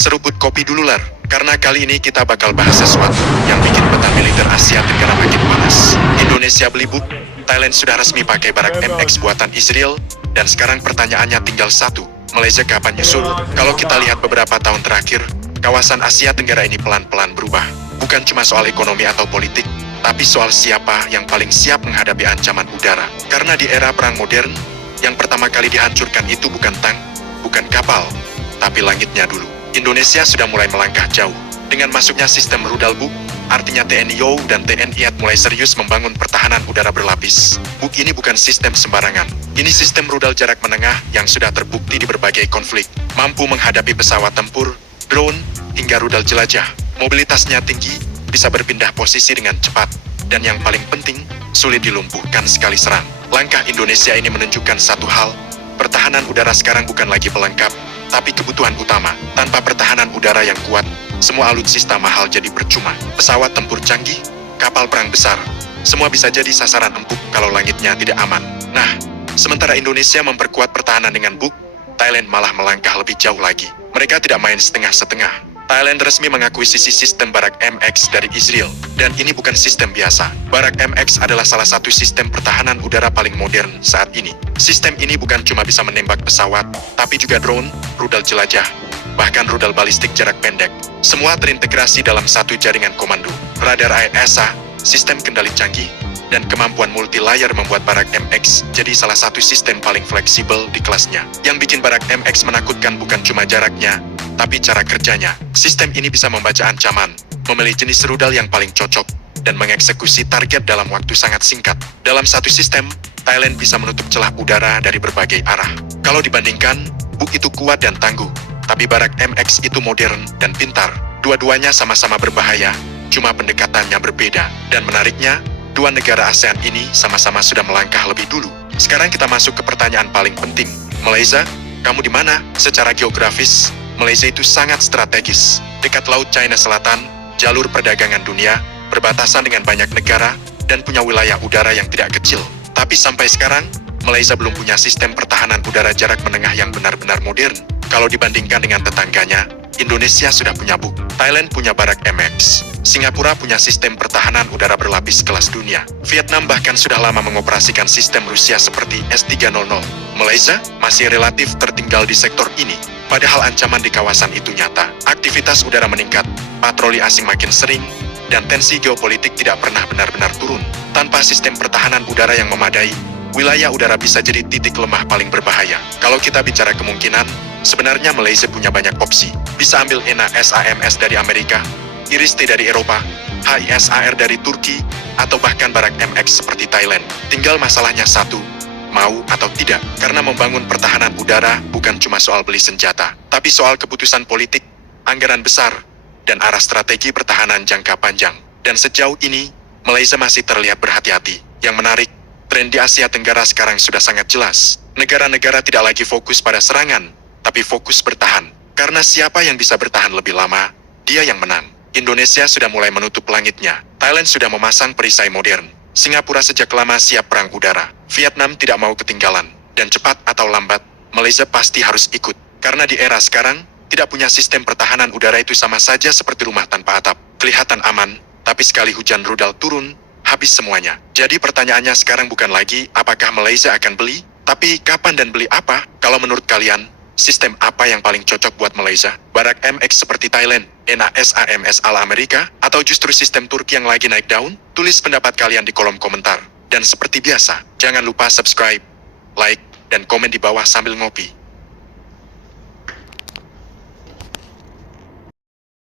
seruput kopi dulu lar, karena kali ini kita bakal bahas sesuatu yang bikin peta militer Asia Tenggara makin panas. Indonesia beli BUK, Thailand sudah resmi pakai barak MX buatan Israel, dan sekarang pertanyaannya tinggal satu, Malaysia kapan nyusul? Kalau kita lihat beberapa tahun terakhir, kawasan Asia Tenggara ini pelan-pelan berubah. Bukan cuma soal ekonomi atau politik, tapi soal siapa yang paling siap menghadapi ancaman udara. Karena di era perang modern, yang pertama kali dihancurkan itu bukan tank, bukan kapal, tapi langitnya dulu. Indonesia sudah mulai melangkah jauh. Dengan masuknya sistem rudal BUK, artinya TNI AU dan TNI AD mulai serius membangun pertahanan udara berlapis. BUK ini bukan sistem sembarangan. Ini sistem rudal jarak menengah yang sudah terbukti di berbagai konflik. Mampu menghadapi pesawat tempur, drone, hingga rudal jelajah. Mobilitasnya tinggi, bisa berpindah posisi dengan cepat. Dan yang paling penting, sulit dilumpuhkan sekali serang. Langkah Indonesia ini menunjukkan satu hal, pertahanan udara sekarang bukan lagi pelengkap, tapi kebutuhan utama. Tanpa pertahanan udara yang kuat, semua alutsista mahal jadi percuma. Pesawat tempur canggih, kapal perang besar, semua bisa jadi sasaran empuk kalau langitnya tidak aman. Nah, sementara Indonesia memperkuat pertahanan dengan BUK, Thailand malah melangkah lebih jauh lagi. Mereka tidak main setengah-setengah. Thailand resmi mengakuisisi sistem barak MX dari Israel, dan ini bukan sistem biasa. Barak MX adalah salah satu sistem pertahanan udara paling modern saat ini. Sistem ini bukan cuma bisa menembak pesawat, tapi juga drone, rudal jelajah, bahkan rudal balistik jarak pendek. Semua terintegrasi dalam satu jaringan komando. Radar AESA, sistem kendali canggih, dan kemampuan multi-layer membuat barak MX jadi salah satu sistem paling fleksibel di kelasnya. Yang bikin barak MX menakutkan bukan cuma jaraknya, tapi cara kerjanya. Sistem ini bisa membaca ancaman, memilih jenis rudal yang paling cocok, dan mengeksekusi target dalam waktu sangat singkat. Dalam satu sistem, Thailand bisa menutup celah udara dari berbagai arah. Kalau dibandingkan, BUK itu kuat dan tangguh, tapi barak MX itu modern dan pintar. Dua-duanya sama-sama berbahaya, cuma pendekatannya berbeda. Dan menariknya, dua negara ASEAN ini sama-sama sudah melangkah lebih dulu. Sekarang kita masuk ke pertanyaan paling penting. Malaysia, kamu di mana? Secara geografis, Malaysia itu sangat strategis. Dekat Laut China Selatan, jalur perdagangan dunia, berbatasan dengan banyak negara, dan punya wilayah udara yang tidak kecil. Tapi sampai sekarang, Malaysia belum punya sistem pertahanan udara jarak menengah yang benar-benar modern. Kalau dibandingkan dengan tetangganya, Indonesia sudah punya BUK, Thailand punya barak MX, Singapura punya sistem pertahanan udara berlapis kelas dunia. Vietnam bahkan sudah lama mengoperasikan sistem Rusia seperti S-300. Malaysia masih relatif tertinggal di sektor ini. Padahal ancaman di kawasan itu nyata. Aktivitas udara meningkat, patroli asing makin sering, dan tensi geopolitik tidak pernah benar-benar turun. Tanpa sistem pertahanan udara yang memadai, wilayah udara bisa jadi titik lemah paling berbahaya. Kalau kita bicara kemungkinan, sebenarnya Malaysia punya banyak opsi. Bisa ambil ENA SAMS dari Amerika, IRIS-T dari Eropa, HISAR dari Turki, atau bahkan barak MX seperti Thailand. Tinggal masalahnya satu, mau atau tidak, karena membangun pertahanan udara bukan cuma soal beli senjata, tapi soal keputusan politik, anggaran besar, dan arah strategi pertahanan jangka panjang. Dan sejauh ini, Malaysia masih terlihat berhati-hati. Yang menarik, tren di Asia Tenggara sekarang sudah sangat jelas. Negara-negara tidak lagi fokus pada serangan, tapi fokus bertahan. Karena siapa yang bisa bertahan lebih lama, dia yang menang. Indonesia sudah mulai menutup langitnya. Thailand sudah memasang perisai modern. Singapura sejak lama siap perang udara. Vietnam tidak mau ketinggalan. Dan cepat atau lambat, Malaysia pasti harus ikut. Karena di era sekarang, tidak punya sistem pertahanan udara itu sama saja seperti rumah tanpa atap. Kelihatan aman, tapi sekali hujan rudal turun, habis semuanya. Jadi pertanyaannya sekarang bukan lagi apakah Malaysia akan beli, tapi kapan dan beli apa? Kalau menurut kalian, sistem apa yang paling cocok buat Malaysia? Barak MX seperti Thailand, ENA SAMS ala Amerika, atau justru sistem Turki yang lagi naik daun? Tulis pendapat kalian di kolom komentar. Dan seperti biasa, jangan lupa subscribe, like, dan komen di bawah sambil ngopi.